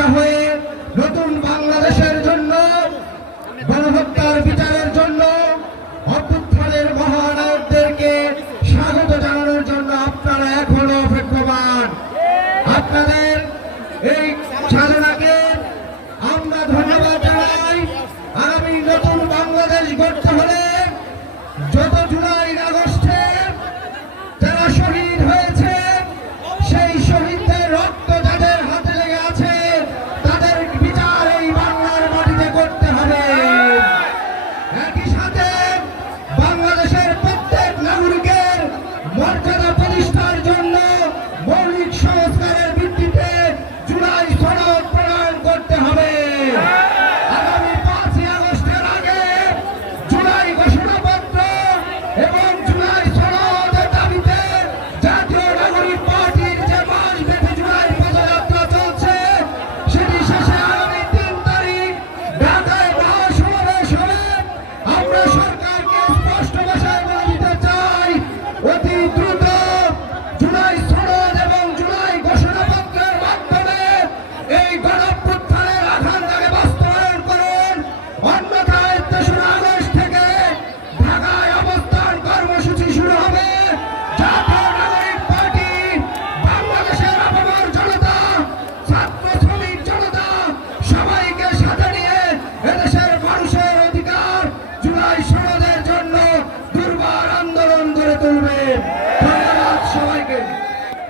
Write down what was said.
না হয়ে নতুন বাংলাদেশের জন্য, গণহত্যার বিচারের জন্য অভ্যুত্থানের মহানায়কদেরকে স্বাগত জানানোর জন্য আপনারা এখনও অপেক্ষমান। আপনাদের এই সাধনাকে তুলবে সবাইকে।